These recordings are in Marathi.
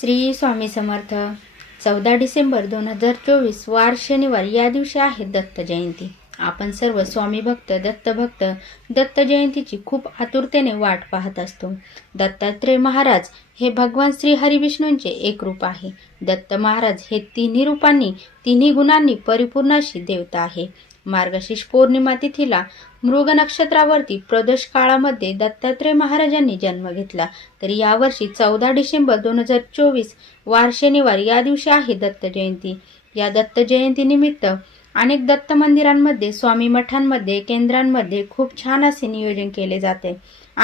श्री स्वामी समर्थ चौदा डिसेंबर दोन हजार चोवीस वार शनिवार या दिवशी आहे दत्त जयंती आपण सर्व स्वामी भक्त दत्त भक्त दत्त जयंतीची खूप आतुरतेने वाट पाहत असतो दत्तात्रय महाराज हे भगवान श्री हरिविष्णूंचे एक रूप आहे दत्त महाराज हे तिन्ही रूपांनी तिन्ही गुणांनी परिपूर्ण अशी देवता आहे मार्गशीर्ष पौर्णिमा तिथीला मृग नक्षत्रावरती प्रदोष काळामध्ये दत्तात्रय महाराजांनी जन्म घेतला तर यावर्षी चौदा डिसेंबर दोन हजार चोवीस वार शनिवार या दिवशी आहे दत्त जयंती या दत्त निमित्त अनेक दत्त मंदिरांमध्ये स्वामी मठांमध्ये केंद्रांमध्ये खूप छान असे नियोजन केले जाते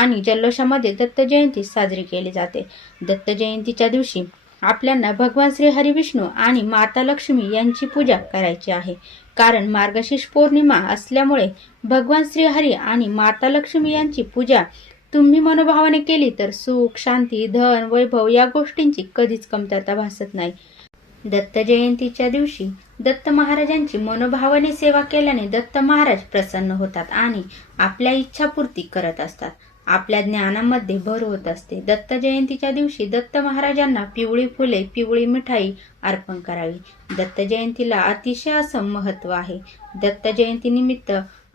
आणि जल्लोषामध्ये दत्त जयंती साजरी केली जाते दत्त जयंतीच्या दिवशी आपल्यांना भगवान श्री हरिविष्णू आणि माता लक्ष्मी यांची पूजा करायची आहे कारण मार्गशीर्ष पौर्णिमा असल्यामुळे भगवान श्री हरी आणि माता लक्ष्मी यांची पूजा तुम्ही मनोभावाने केली तर सुख शांती धन वैभव या गोष्टींची कधीच कमतरता भासत नाही दत्त जयंतीच्या दिवशी दत्त महाराजांची मनोभावाने सेवा केल्याने दत्त महाराज प्रसन्न होतात आणि आपल्या इच्छापूर्ती करत असतात आपल्या ज्ञानामध्ये भर होत असते दत्त जयंतीच्या दिवशी दत्त महाराजांना पिवळी फुले पिवळी मिठाई अर्पण करावी दत्त जयंतीला अतिशय असं महत्व आहे दत्त जयंतीनिमित्त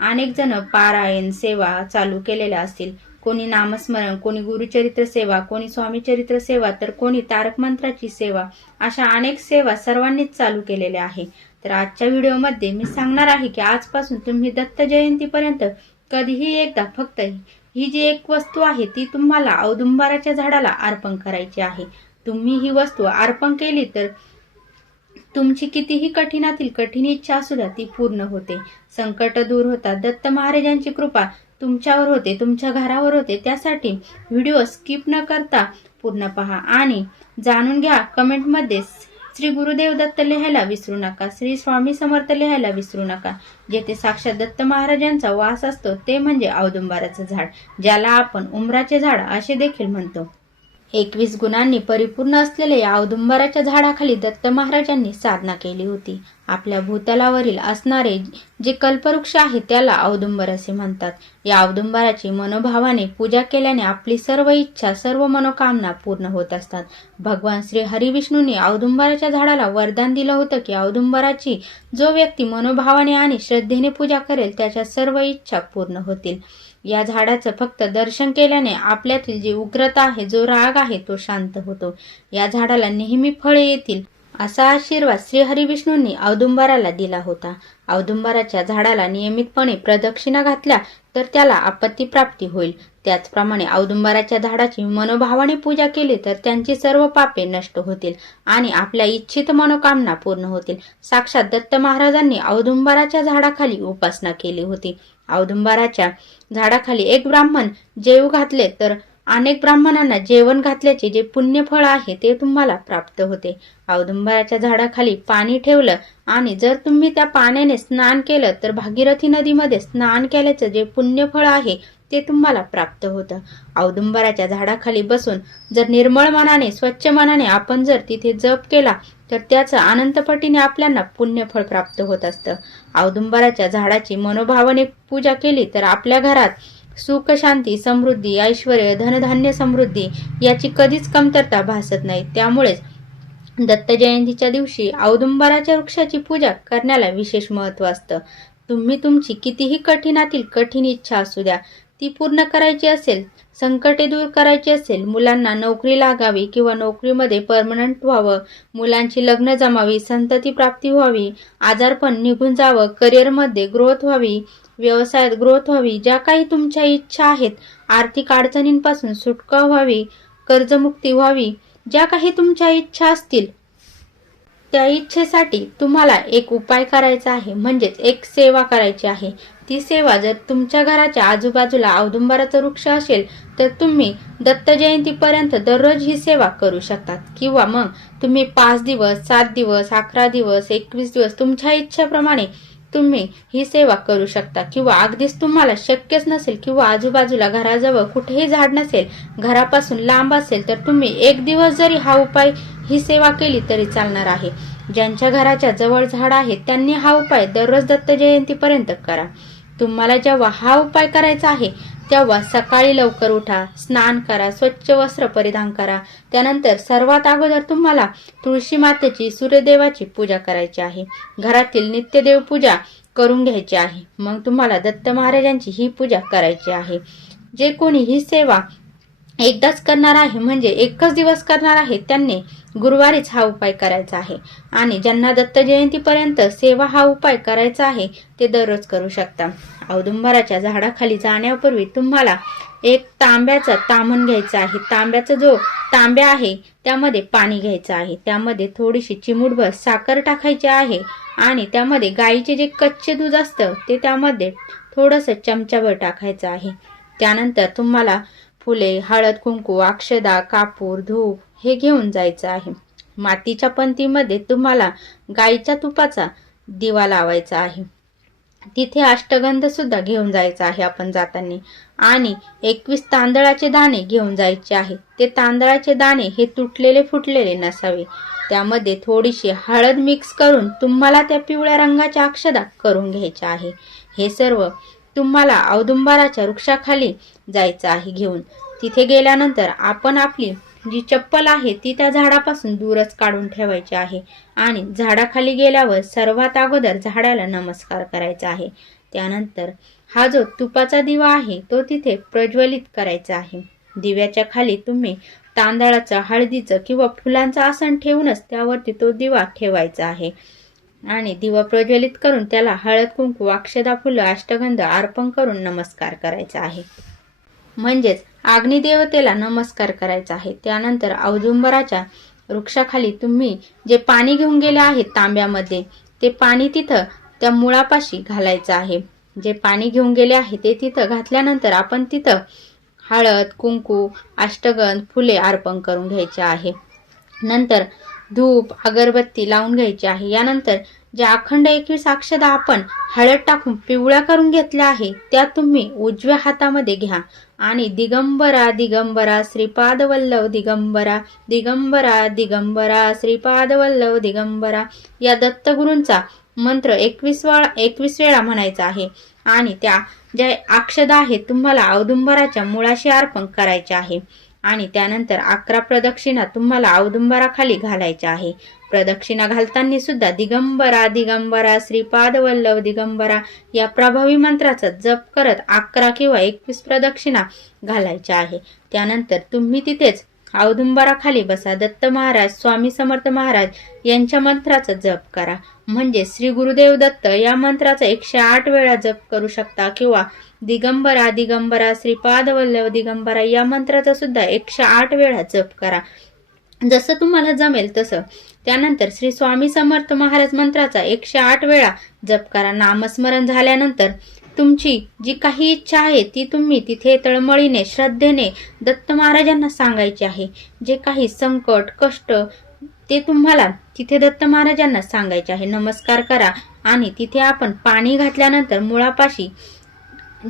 अनेक जण पारायण सेवा चालू केलेल्या असतील कोणी नामस्मरण कोणी गुरुचरित्र सेवा कोणी स्वामीचरित्र सेवा तर कोणी तारक मंत्राची सेवा अशा अनेक सेवा सर्वांनीच चालू केलेल्या आहे तर आजच्या व्हिडिओमध्ये मी सांगणार आहे की आजपासून तुम्ही दत्त जयंतीपर्यंत कधीही एकदा फक्त ही जी एक वस्तू आहे ती तुम्हाला औदुंबाराच्या झाडाला अर्पण करायची आहे तुम्ही ही वस्तू अर्पण केली तर तुमची कितीही कठीणातील कठीण इच्छा असू द्या ती पूर्ण होते संकट दूर होतात दत्त महाराजांची कृपा तुमच्यावर होते तुमच्या घरावर होते त्यासाठी व्हिडिओ स्किप न करता पूर्ण पहा आणि जाणून घ्या कमेंटमध्ये श्री गुरुदेव दत्त लिहायला विसरू नका श्री स्वामी समर्थ लिहायला विसरू नका जेथे साक्षात दत्त महाराजांचा वास असतो ते म्हणजे औदुंबाराचं झाड ज्याला आपण उमराचे झाड असे देखील म्हणतो एकवीस गुणांनी परिपूर्ण असलेल्या या झाडाखाली दत्त महाराजांनी साधना केली होती आपल्या भूतलावरील असणारे जे कल्पवृक्ष आहे त्याला औदुंबर असे म्हणतात या औदुंबराची मनोभावाने पूजा केल्याने आपली सर्व इच्छा सर्व मनोकामना पूर्ण होत असतात भगवान श्री हरिविष्णूंनी औदुंबराच्या झाडाला वरदान दिलं होतं की औदुंबराची जो व्यक्ती मनोभावाने आणि श्रद्धेने पूजा करेल त्याच्या सर्व इच्छा पूर्ण होतील या झाडाचं फक्त दर्शन केल्याने आपल्यातील जी उग्रता आहे जो राग आहे तो शांत होतो या झाडाला नेहमी फळे येतील असा आशीर्वाद विष्णूंनी औदुंबराला दिला होता औदुंबराच्या झाडाला नियमितपणे प्रदक्षिणा घातल्या तर त्याला आपत्ती प्राप्ती होईल त्याचप्रमाणे औदुंबराच्या झाडाची मनोभावाने पूजा केली तर त्यांची सर्व पापे नष्ट होतील आणि आपल्या इच्छित मनोकामना पूर्ण होतील साक्षात दत्त महाराजांनी औदुंबराच्या झाडाखाली उपासना केली होती औदुंबराच्या झाडाखाली एक ब्राह्मण जेव घातले तर अनेक ब्राह्मणांना जेवण घातल्याचे जे पुण्यफळ आहे ते तुम्हाला प्राप्त होते औदुंबराच्या झाडाखाली पाणी ठेवलं आणि जर तुम्ही त्या पाण्याने स्नान केलं तर भागीरथी नदीमध्ये स्नान केल्याचं जे पुण्यफळ आहे ते तुम्हाला प्राप्त होतं औदुंबराच्या झाडाखाली बसून जर निर्मळ मनाने स्वच्छ मनाने आपण जर तिथे जप केला तर त्याचं अनंतपटीने आपल्याला पुण्यफळ प्राप्त होत असतं औदुंबराच्या झाडाची मनोभावने पूजा केली तर आपल्या घरात सुख शांती समृद्धी ऐश्वर धनधान्य समृद्धी याची कधीच कमतरता भासत नाही त्यामुळेच दत्त जयंतीच्या दिवशी औदुंबराच्या वृक्षाची पूजा करण्याला विशेष महत्त्व असतं तुम्ही तुमची कितीही कठीणातील कठीण इच्छा असू द्या ती पूर्ण करायची असेल संकटे दूर करायची असेल मुलांना नोकरी लागावी किंवा नोकरीमध्ये परमनंट व्हावं मुलांची लग्न जमावी संतती प्राप्ती व्हावी आजारपण निघून जावं करिअरमध्ये ग्रोथ व्हावी व्यवसायात ग्रोथ व्हावी ज्या काही तुमच्या इच्छा आहेत आर्थिक अडचणींपासून सुटका व्हावी कर्जमुक्ती व्हावी ज्या काही तुमच्या इच्छा असतील त्या इच्छेसाठी तुम्हाला एक उपाय करायचा आहे म्हणजेच एक सेवा करायची आहे ती सेवा जर तुमच्या घराच्या आजूबाजूला औदुंबराचं वृक्ष असेल तर तुम्ही दत्त जयंतीपर्यंत दररोज ही सेवा करू शकतात किंवा मग तुम्ही पाच दिवस सात दिवस अकरा दिवस एकवीस दिवस तुमच्या इच्छेप्रमाणे तुम्ही ही सेवा करू शकता किंवा अगदीच तुम्हाला शक्यच नसेल किंवा आजूबाजूला घराजवळ कुठेही झाड नसेल घरापासून लांब असेल तर तुम्ही एक दिवस जरी हा उपाय ही सेवा केली तरी चालणार आहे ज्यांच्या घराच्या जवळ झाड आहे त्यांनी हा उपाय दररोज दत्त जयंतीपर्यंत करा तुम्हाला जेव्हा हा उपाय करायचा आहे तेव्हा सकाळी लवकर उठा स्नान करा स्वच्छ वस्त्र परिधान करा त्यानंतर सर्वात अगोदर तुम्हाला तुळशी मातेची सूर्यदेवाची पूजा करायची आहे घरातील नित्यदेव पूजा करून घ्यायची आहे मग तुम्हाला दत्त महाराजांची ही पूजा करायची आहे जे कोणी ही सेवा एकदाच करणार आहे म्हणजे एकच दिवस करणार आहे त्यांनी गुरुवारीच हा उपाय करायचा आहे आणि ज्यांना दत्त जयंतीपर्यंत सेवा हा उपाय करायचा आहे ते दररोज करू शकता औदुंबराच्या झाडाखाली जाण्यापूर्वी तुम्हाला एक तांब्याचा तामण घ्यायचा आहे तांब्याचा जो तांब्या आहे त्यामध्ये पाणी घ्यायचं आहे त्यामध्ये थोडीशी चिमुडभर साखर टाकायची आहे आणि त्यामध्ये गायीचे जे कच्चे दूध असतं ते त्यामध्ये थोडंसं चमच्यावर टाकायचं आहे त्यानंतर तुम्हाला फुले हळद कुंकू अक्षदा कापूर धूप हे घेऊन जायचं आहे मातीच्या पंथीमध्ये तुम्हाला गाईच्या तुपाचा दिवा लावायचा आहे तिथे अष्टगंध सुद्धा घेऊन जायचा आहे आपण जाताना आणि एकवीस तांदळाचे दाणे घेऊन जायचे आहे ते तांदळाचे दाणे हे तुटलेले फुटलेले नसावे त्यामध्ये थोडीशी हळद मिक्स करून तुम्हाला त्या पिवळ्या रंगाच्या अक्षदा करून घ्यायच्या आहे हे सर्व तुम्हाला औदुंबराच्या वृक्षाखाली जायचं आहे घेऊन तिथे गेल्यानंतर आपण आपली जी चप्पल आहे ती त्या झाडापासून दूरच काढून ठेवायची आहे आणि झाडाखाली गेल्यावर सर्वात अगोदर झाडाला नमस्कार करायचा आहे त्यानंतर हा जो तुपाचा दिवा आहे तो तिथे प्रज्वलित करायचा आहे दिव्याच्या खाली तुम्ही तांदळाचं हळदीचं किंवा फुलांचं आसन ठेवूनच त्यावरती तो दिवा ठेवायचा आहे आणि दिवा प्रज्वलित करून त्याला हळद कुंकू अक्षदा फुलं अष्टगंध अर्पण करून नमस्कार करायचा आहे म्हणजेच अग्निदेवतेला नमस्कार करायचा आहे त्यानंतर औजुंबराच्या वृक्षाखाली तुम्ही जे पाणी घेऊन गेले आहे तांब्यामध्ये ते पाणी तिथं त्या मुळापाशी घालायचं आहे जे पाणी घेऊन गेले आहे ते तिथं घातल्यानंतर आपण तिथं हळद कुंकू अष्टगंध फुले अर्पण करून घ्यायचे आहे नंतर धूप अगरबत्ती लावून घ्यायची आहे यानंतर ज्या अखंड एकवी साक्षदा आपण हळद टाकून पिवळ्या करून घेतल्या आहे त्या तुम्ही उजव्या हातामध्ये घ्या आणि दिगंबरा दिगंबरा श्रीपाद वल्लव दिगंबरा दिगंबरा दिगंबरा श्रीपाद वल्लव दिगंबरा या दत्तगुरूंचा मंत्र एकवीस वा एकवीस वेळा म्हणायचा आहे आणि त्या ज्या अक्षदा आहेत तुम्हाला औदुंबराच्या मुळाशी अर्पण करायचे आहे आणि त्यानंतर अकरा प्रदक्षिणा तुम्हाला औदुंबराखाली घालायच्या आहे प्रदक्षिणा घालताना सुद्धा दिगंबरा दिगंबरा श्रीपाद वल्लभ दिगंबरा या प्रभावी मंत्राचा जप करत अकरा किंवा एकवीस प्रदक्षिणा घालायच्या आहे त्यानंतर तुम्ही तिथेच औदुंबराखाली बसा दत्त महाराज स्वामी समर्थ महाराज यांच्या मंत्राचा जप करा म्हणजे श्री गुरुदेव दत्त या मंत्राचा एकशे आठ वेळा जप करू शकता किंवा दिगंबरा दिगंबरा श्रीपाद वल्लभ दिगंबरा या मंत्राचा सुद्धा एकशे आठ वेळा जप करा जसं तुम्हाला जमेल तसं त्यानंतर श्री स्वामी समर्थ महाराज मंत्राचा एकशे आठ वेळा जप करा नामस्मरण झाल्यानंतर तुमची जी काही इच्छा आहे ती तुम्ही तिथे तळमळीने श्रद्धेने दत्त महाराजांना सांगायची आहे जे काही संकट कष्ट ते तुम्हाला तिथे दत्त महाराजांना सांगायचे आहे नमस्कार करा आणि तिथे आपण पाणी घातल्यानंतर मुळापाशी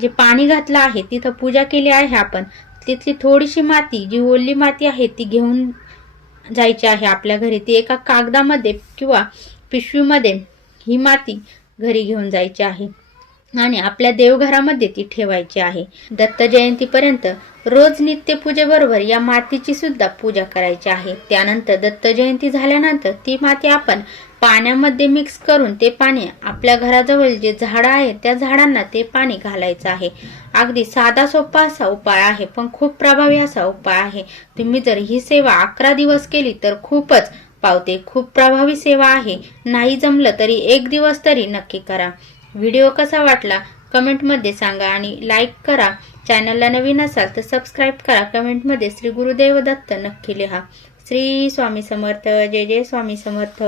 जे पाणी घातलं आहे तिथं पूजा केली आहे आपण तिथली थोडीशी माती जी ओली माती आहे ती घेऊन जायची आहे आपल्या घरी ती एका कागदामध्ये किंवा पिशवीमध्ये ही माती घरी घेऊन जायची आहे आणि आपल्या देवघरामध्ये ती ठेवायची आहे दत्त जयंतीपर्यंत रोज नित्यपूजेबरोबर या मातीची सुद्धा पूजा करायची आहे त्यानंतर दत्त जयंती झाल्यानंतर ती माती आपण पाण्यामध्ये मिक्स करून ते पाणी आपल्या घराजवळ जे झाडं आहे त्या झाडांना ते पाणी घालायचं आहे अगदी साधा सोपा असा उपाय आहे पण खूप प्रभावी असा उपाय आहे तुम्ही जर ही सेवा अकरा दिवस केली तर खूपच पावते खूप प्रभावी सेवा आहे नाही जमलं तरी एक दिवस तरी नक्की करा व्हिडिओ कसा वाटला कमेंटमध्ये सांगा आणि लाईक करा चॅनलला नवीन असाल तर सबस्क्राईब करा कमेंटमध्ये श्री गुरुदेव दत्त नक्की लिहा श्री स्वामी समर्थ जय जय स्वामी समर्थ